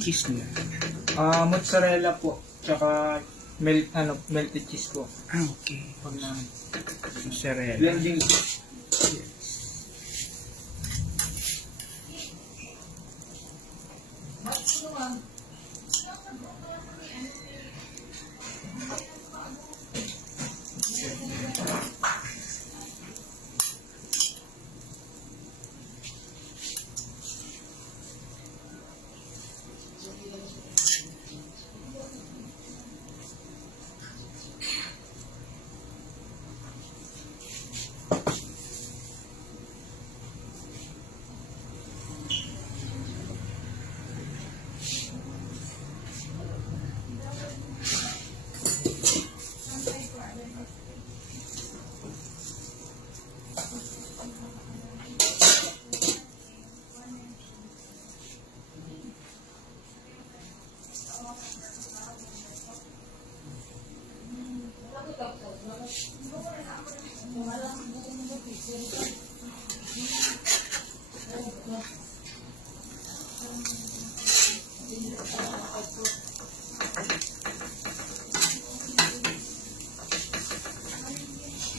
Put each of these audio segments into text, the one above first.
cheese niya? Mozzarella po. Tsaka melted cheese po. Okay. Pag na Mozzarella. blending.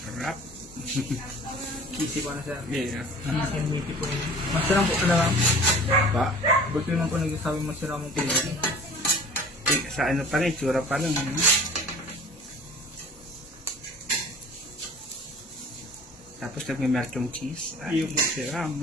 Sarap. Cheesy pa na siya. Yeah. Cheesy and meaty po yun. Masarap po talaga. Ba? Gusto naman po nagsasabi masarap mo po yun. Sa ano pa rin, tsura pa lang. Ano? Tapos nagme-melt yung cheese. Ay, yung siram.